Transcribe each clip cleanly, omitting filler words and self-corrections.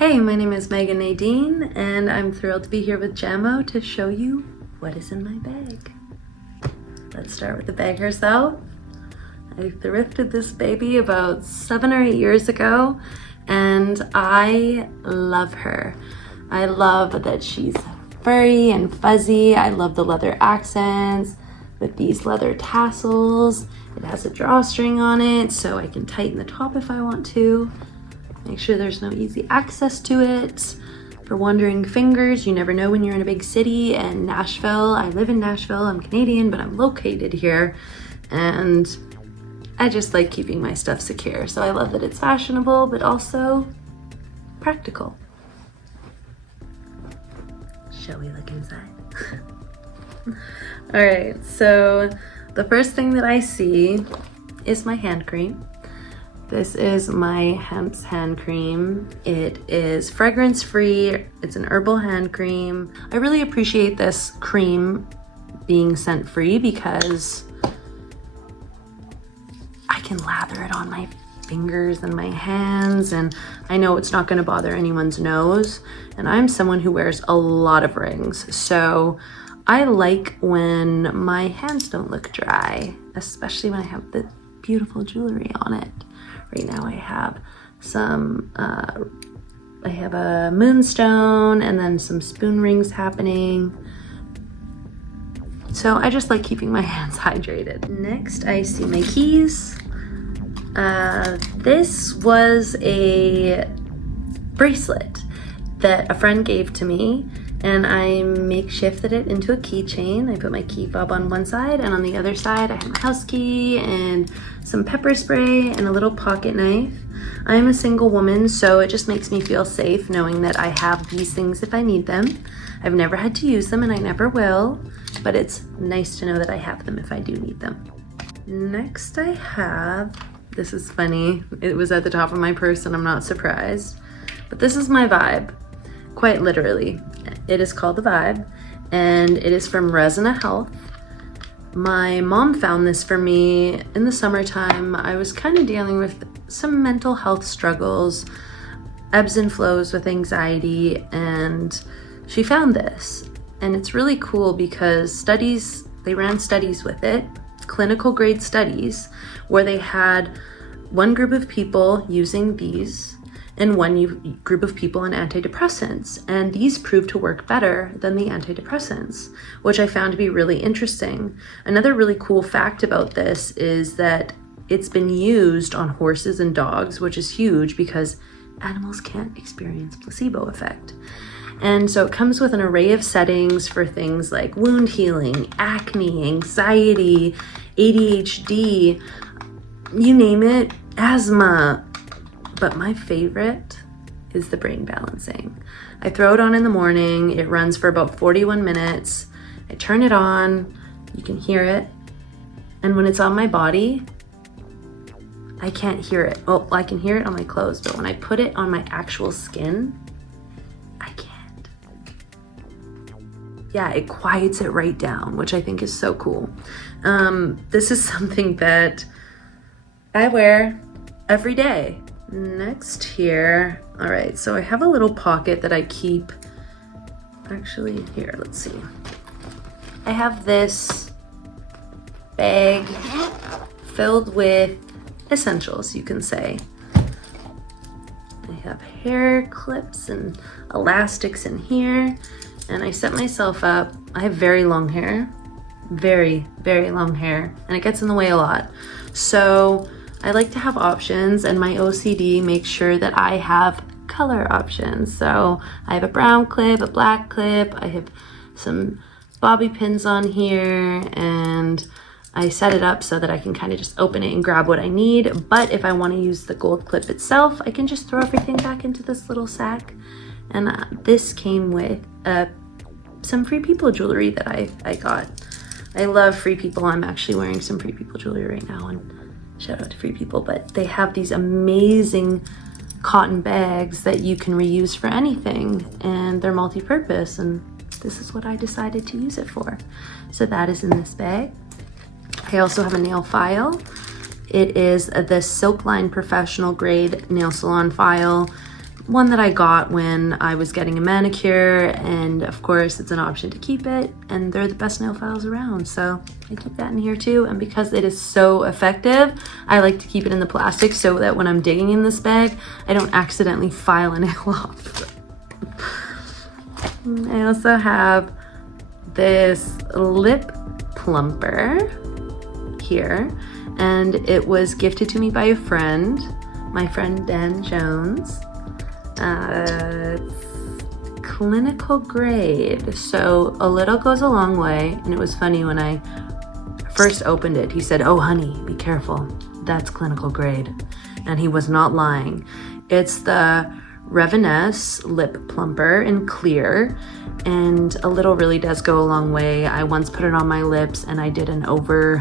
Hey, my name is Nadin, and I'm thrilled to be here with Jamo to show you what is in my bag. Let's start with the bag herself. I thrifted this baby about 7 or 8 years ago, and I love her. I love that she's furry and fuzzy. I love the leather accents with these leather tassels. It has a drawstring on it, so I can tighten the top if I want to. Make sure there's no easy access to it. For wandering fingers, you never know when you're in a big city. And Nashville, I live in Nashville, I'm Canadian, but I'm located here. And I just like keeping my stuff secure. So I love that it's fashionable, but also practical. Shall we look inside? All right, so the first thing that I see is my hand cream. This is my Hemp's hand cream. It is fragrance free. It's an herbal hand cream. I really appreciate this cream being scent free because I can lather it on my fingers and my hands, and I know it's not gonna bother anyone's nose. And I'm someone who wears a lot of rings, so I like when my hands don't look dry, especially when I have the beautiful jewelry on it. Right now I have I have a moonstone and then some spoon rings happening. So I just like keeping my hands hydrated. Next, I see my keys. This was a bracelet that a friend gave to me, and I makeshifted it into a keychain. I put my key fob on one side, and on the other side I have my house key and some pepper spray and a little pocket knife. I'm a single woman, so it just makes me feel safe knowing that I have these things if I need them. I've never had to use them and I never will, but it's nice to know that I have them if I do need them. Next I have, this is funny, it was at the top of my purse and I'm not surprised, but this is my Vibe. Quite literally, it is called the Vibe, and it is from Resina Health. My mom found this for me in the summertime. I was kind of dealing with some mental health struggles, ebbs and flows with anxiety, and she found this. And it's really cool because they ran studies with it, clinical grade studies, where they had one group of people using these and one group of people on antidepressants, and these proved to work better than the antidepressants, which I found to be really interesting. Another really cool fact about this is that it's been used on horses and dogs, which is huge because animals can't experience placebo effect. And so it comes with an array of settings for things like wound healing, acne, anxiety, ADHD, you name it, asthma. But my favorite is the brain balancing. I throw it on in the morning. It runs for about 41 minutes. I turn it on, you can hear it. And when it's on my body, I can't hear it. Well, I can hear it on my clothes, but when I put it on my actual skin, I can't. Yeah, it quiets it right down, which I think is so cool. This is something that I wear every day. Next here, all right, so I have a little pocket that I keep, actually here, let's see. I have this bag filled with essentials, you can say. I have hair clips and elastics in here, and I set myself up. I have very long hair, very, very long hair, and it gets in the way a lot. So I like to have options, and my OCD makes sure that I have color options. So I have a brown clip, a black clip, I have some bobby pins on here, and I set it up so that I can kind of just open it and grab what I need. But if I want to use the gold clip itself, I can just throw everything back into this little sack. And this came with some Free People jewelry that I got. I love Free People. I'm actually wearing some Free People jewelry right now, and shout out to Free People, but they have these amazing cotton bags that you can reuse for anything, and they're multi-purpose, and this is what I decided to use it for. So that is in this bag. I also have a nail file. It is the Silkline Professional Grade Nail Salon file. one that I got when I was getting a manicure, and of course it's an option to keep it, and they're the best nail files around, so I keep that in here too. And because it is so effective, I like to keep it in the plastic so that when I'm digging in this bag, I don't accidentally file a nail off. I also have this lip plumper here, and it was gifted to me by a friend, my friend Dan Jones. It's clinical grade, so a little goes a long way. And it was funny, when I first opened it, he said, "Oh honey, be careful, that's clinical grade," and he was not lying. It's the Revinesse lip plumper in clear, and a little really does go a long way. I once put it on my lips and I did an over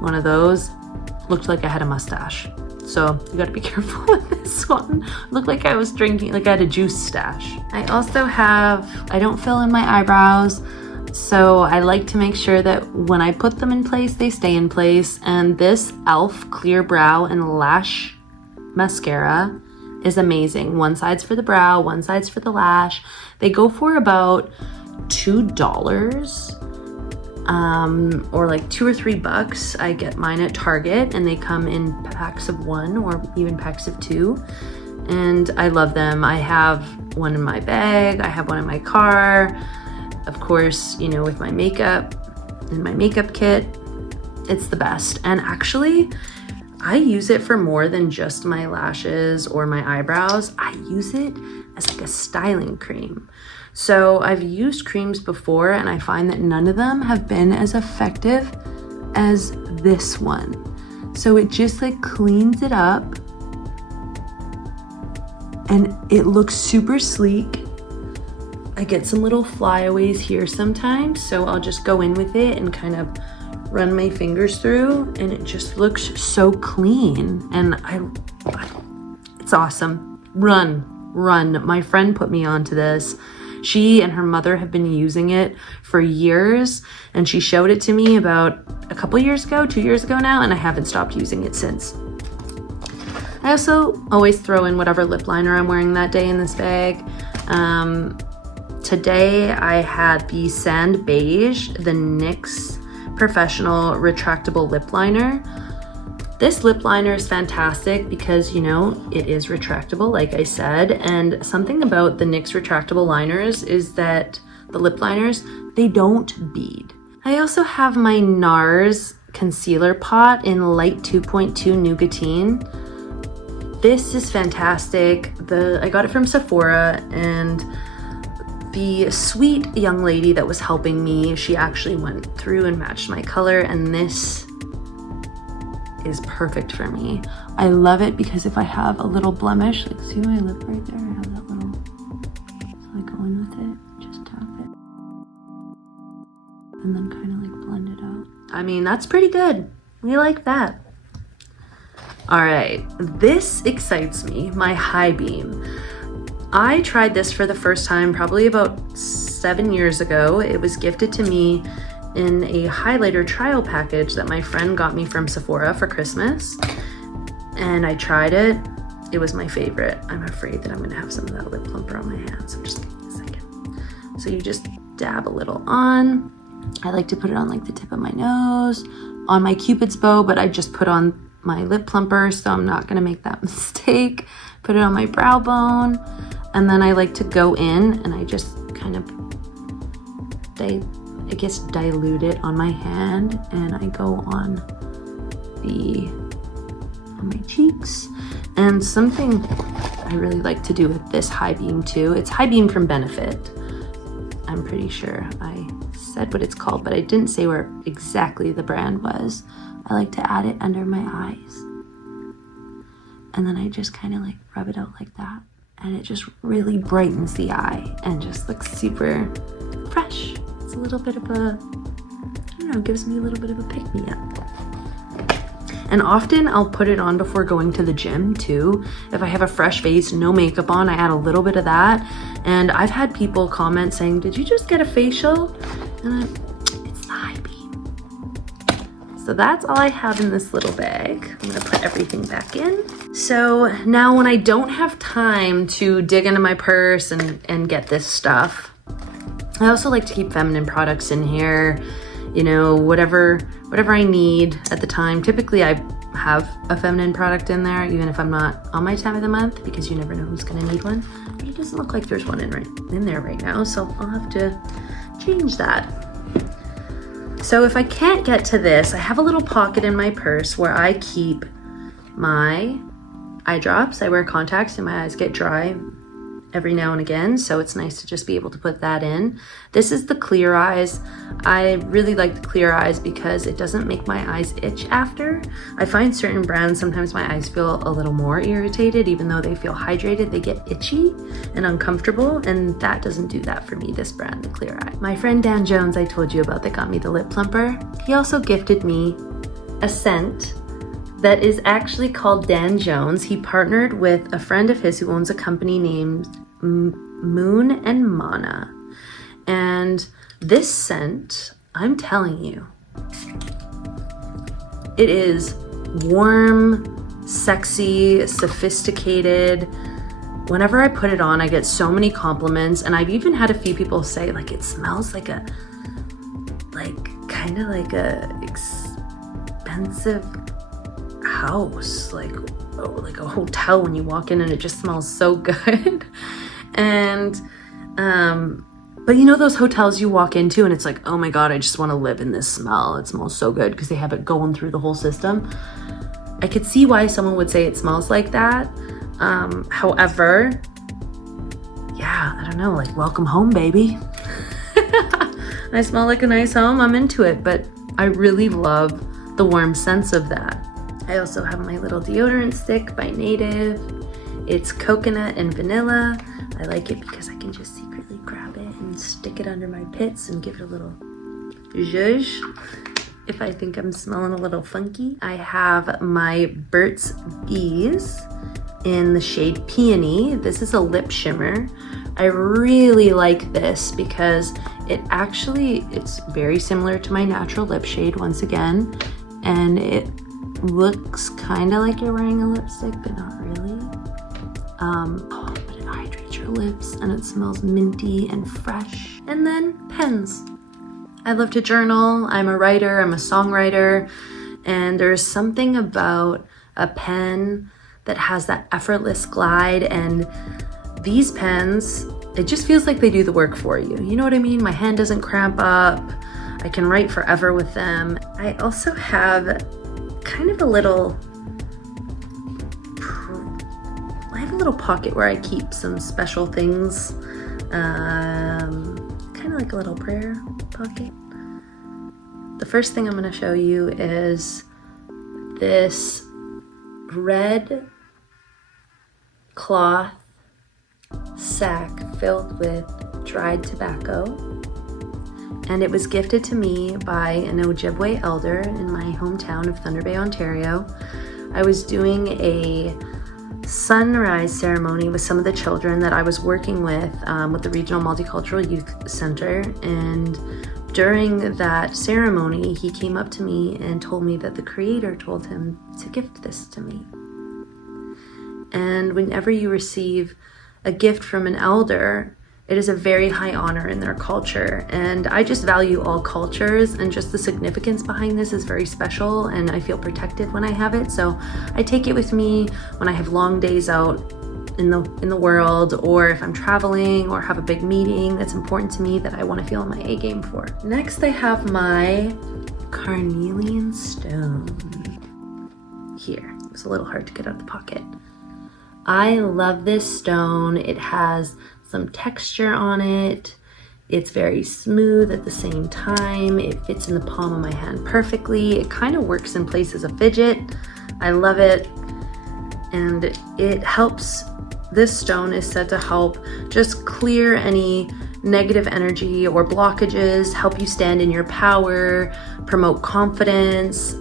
one of those, looked like I had a mustache. So you gotta be careful with this one. Looked like I was drinking, like I had a juice stash. I also have, I don't fill in my eyebrows, so I like to make sure that when I put them in place, they stay in place. And this e.l.f. Clear Brow and Lash Mascara is amazing. One side's for the brow, one side's for the lash. They go for about $2. Or like $2 or $3. I get mine at Target, and they come in packs of 1 or even packs of 2, and I love them. I have one in my bag, I have one in my car, of course, you know, with my makeup, in my makeup kit. It's the best. And actually, I use it for more than just my lashes or my eyebrows. I use it as like a styling cream. So I've used creams before, and I find that none of them have been as effective as this one. So it just like cleans it up, and it looks super sleek. I get some little flyaways here sometimes, so I'll just go in with it and kind of run my fingers through, and it just looks so clean. And it's awesome. Run. My friend put me onto this. She and her mother have been using it for years, and she showed it to me about a couple years ago, 2 years ago now, and I haven't stopped using it since. I also always throw in whatever lip liner I'm wearing that day in this bag. Today I had the Sand Beige, the NYX Professional Retractable Lip Liner. This lip liner is fantastic because, you know, it is retractable, like I said, and something about the NYX retractable liners is that the lip liners, they don't bead. I also have my NARS concealer pot in light 2.2 Nougatine. This is fantastic. I got it from Sephora, and the sweet young lady that was helping me, she actually went through and matched my color, and this is perfect for me. I love it because if I have a little blemish, like see my lip right there, I have that little, so I go in with it, just tap it, and then kind of like blend it out. I mean, that's pretty good. We like that. All right, this excites me, my High Beam. I tried this for the first time probably about 7 years ago. It was gifted to me in a highlighter trial package that my friend got me from Sephora for Christmas. And I tried it. It was my favorite. I'm afraid that I'm gonna have some of that lip plumper on my hands, so just give me a second. So you just dab a little on. I like to put it on like the tip of my nose, on my Cupid's bow, but I just put on my lip plumper, so I'm not gonna make that mistake. Put it on my brow bone, and then I like to go in and I just kind of, I guess, dilute it on my hand, and I go on my cheeks. And something I really like to do with this High Beam too, it's High Beam from Benefit. I'm pretty sure I said what it's called, but I didn't say where exactly the brand was. I like to add it under my eyes, and then I just kind of like rub it out like that, and it just really brightens the eye and just looks super fresh. It's a little bit of a, I don't know, gives me a little bit of a pick-me-up. And often I'll put it on before going to the gym too. If I have a fresh face, no makeup on, I add a little bit of that. And I've had people comment saying, did you just get a facial? And it's the High Beam. So that's all I have in this little bag. I'm gonna put everything back in. So now when I don't have time to dig into my purse and get this stuff, I also like to keep feminine products in here, you know, whatever I need at the time. Typically I have a feminine product in there, even if I'm not on my time of the month, because you never know who's gonna need one. But it doesn't look like there's one in there right now, so I'll have to change that. So if I can't get to this, I have a little pocket in my purse where I keep my eye drops. I wear contacts and my eyes get dry every now and again, so it's nice to just be able to put that in. This is the Clear Eyes. I really like the Clear Eyes because it doesn't make my eyes itch after. I find certain brands, sometimes my eyes feel a little more irritated, even though they feel hydrated, they get itchy and uncomfortable, and that doesn't do that for me, this brand, the Clear Eye. My friend Dan Jones I told you about that got me the lip plumper, he also gifted me a scent that is actually called Dan Jones. He partnered with a friend of his who owns a company named Moon and Mana. And this scent, I'm telling you, it is warm, sexy, sophisticated. Whenever I put it on, I get so many compliments, and I've even had a few people say, like, it smells like kind of like a expensive house, like a hotel when you walk in, and it just smells so good. And but you know those hotels you walk into and it's like, oh my god, I just want to live in this smell. It smells so good because they have it going through the whole system. I could see why someone would say it smells like that. However, yeah, I don't know, like, welcome home, baby. I smell like a nice home, I'm into it, but I really love the warm sense of that. I also have my little deodorant stick by Native. It's coconut and vanilla. I like it because I can just secretly grab it and stick it under my pits and give it a little zhuzh if I think I'm smelling a little funky. I have my Burt's Bees in the shade Peony. This is a lip shimmer. I really like this because it's very similar to my natural lip shade once again, and it looks kind of like you're wearing a lipstick, but not really. But it hydrates your lips and it smells minty and fresh. And then pens. I love to journal. I'm a writer, I'm a songwriter, and there's something about a pen that has that effortless glide, and these pens, it just feels like they do the work for you. You know what I mean? My hand doesn't cramp up. I can write forever with them. I also have kind of a little pocket where I keep some special things, kind of like a little prayer pocket. The first thing I'm going to show you is this red cloth sack filled with dried tobacco, and it was gifted to me by an Ojibwe elder in my hometown of Thunder Bay, Ontario. I was doing a sunrise ceremony with some of the children that I was working with the Regional Multicultural Youth Center, and during that ceremony he came up to me and told me that the Creator told him to gift this to me. And whenever you receive a gift from an elder, it is a very high honor in their culture, and I just value all cultures, and just the significance behind this is very special, and I feel protected when I have it. So I take it with me when I have long days out in the world, or if I'm traveling or have a big meeting that's important to me that I want to feel on my A game for. Next, I have my carnelian stone here. It was a little hard to get out of the pocket. I love this stone. It has some texture on it. It's very smooth at the same time. It fits in the palm of my hand perfectly. It kind of works in place as a fidget. I love it. And it helps, this stone is said to help just clear any negative energy or blockages, help you stand in your power, promote confidence,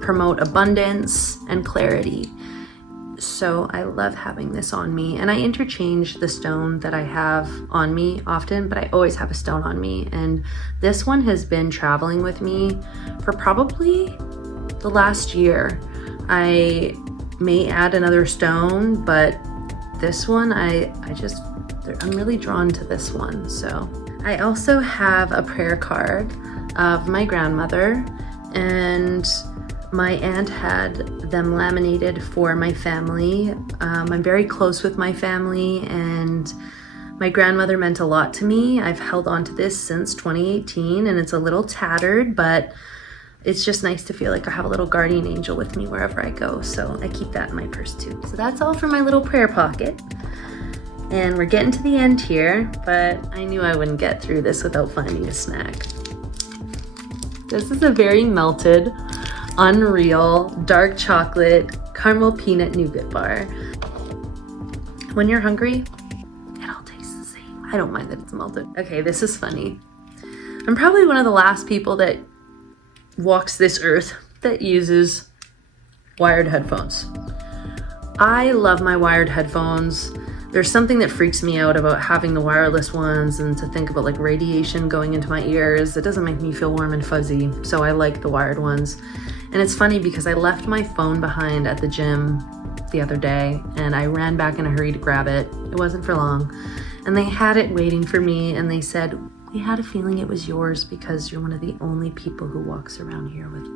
promote abundance and clarity. So I love having this on me, and I interchange the stone that I have on me often, but I always have a stone on me. And this one has been traveling with me for probably the last year. I may add another stone, but this one, I'm really drawn to this one. So I also have a prayer card of my grandmother, and my aunt had them laminated for my family. I'm very close with my family, and my grandmother meant a lot to me. I've held on to this since 2018, and it's a little tattered, but it's just nice to feel like I have a little guardian angel with me wherever I go. So I keep that in my purse too. So that's all for my little prayer pocket. And we're getting to the end here, but I knew I wouldn't get through this without finding a snack. This is a very melted, unreal, dark chocolate, caramel peanut nougat bar. When you're hungry, it all tastes the same. I don't mind that it's melted. Okay, this is funny. I'm probably one of the last people that walks this earth that uses wired headphones. I love my wired headphones. There's something that freaks me out about having the wireless ones, and to think about like radiation going into my ears. It doesn't make me feel warm and fuzzy, so I like the wired ones. And it's funny because I left my phone behind at the gym the other day, and I ran back in a hurry to grab it. It wasn't for long. And they had it waiting for me, and they said, "We had a feeling it was yours because you're one of the only people who walks around here with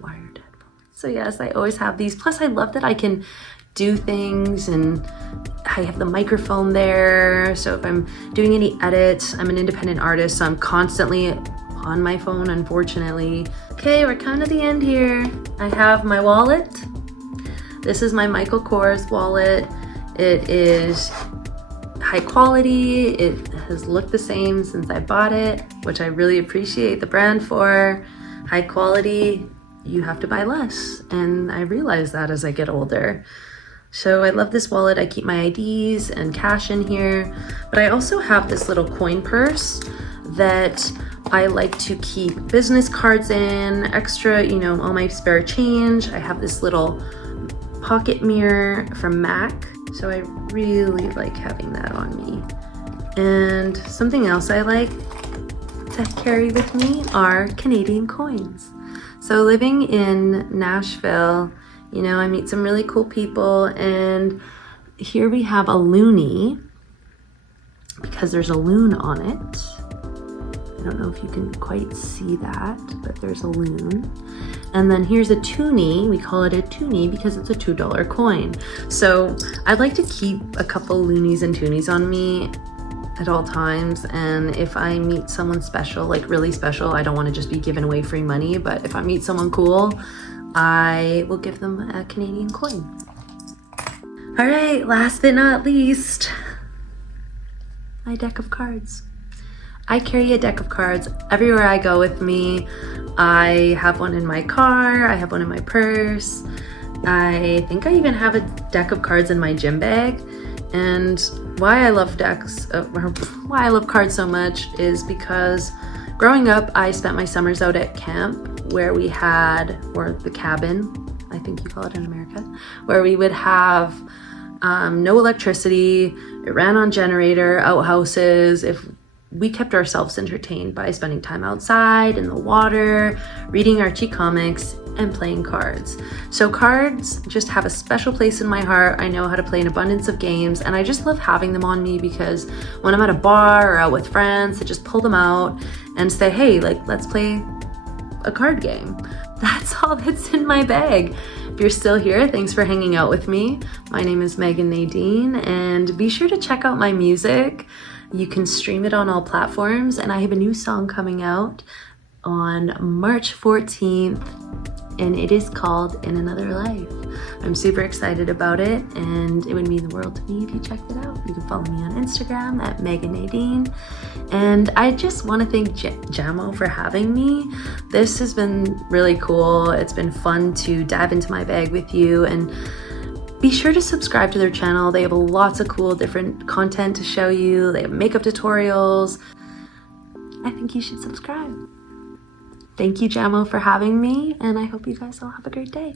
wired headphones." So yes, I always have these. Plus I love that I can do things, and I have the microphone there. So if I'm doing any edits, I'm an independent artist, so I'm constantly on my phone, unfortunately. Okay, we're kind of the end here. I have my wallet. This is my Michael Kors wallet. It is high quality. It has looked the same since I bought it, which I really appreciate the brand for. High quality, you have to buy less. And I realize that as I get older. So I love this wallet. I keep my IDs and cash in here, but I also have this little coin purse that I like to keep business cards in, extra, all my spare change. I have this little pocket mirror from MAC, so I really like having that on me. And something else I like to carry with me are Canadian coins. So living in Nashville, I meet some really cool people, and here we have a loonie because there's a loon on it. I don't know if you can quite see that, but there's a loon. And then here's a toonie. We call it a toonie because it's a $2 coin. So I'd like to keep a couple loonies and toonies on me at all times. And if I meet someone special, like really special, I don't want to just be giving away free money, but if I meet someone cool, I will give them a Canadian coin. All right, last but not least, my deck of cards. I carry a deck of cards everywhere I go with me. I have one in my car, I have one in my purse. I think I even have a deck of cards in my gym bag. And why I love why I love cards so much is because growing up, I spent my summers out at camp where we had, or the cabin, I think you call it in America, where we would have no electricity. It ran on generator, outhouses. If we kept ourselves entertained by spending time outside in the water, reading Archie comics, and playing cards. So cards just have a special place in my heart. I know how to play an abundance of games, and I just love having them on me because when I'm at a bar or out with friends, I just pull them out and say, hey, let's play a card game. That's all that's in my bag. If you're still here, thanks for hanging out with me. My name is Megan Nadin, and be sure to check out my music. You can stream it on all platforms, and I have a new song coming out on March 14th, and it is called In Another Life. I'm super excited about it, and it would mean the world to me if you checked it out. You can follow me on Instagram at Megan Nadine. And I just want to thank Jamo for having me. This has been really cool. It's been fun to dive into my bag with you, and be sure to subscribe to their channel. They have lots of cool different content to show you. They have makeup tutorials. I think you should subscribe. Thank you, Jamo, for having me, and I hope you guys all have a great day.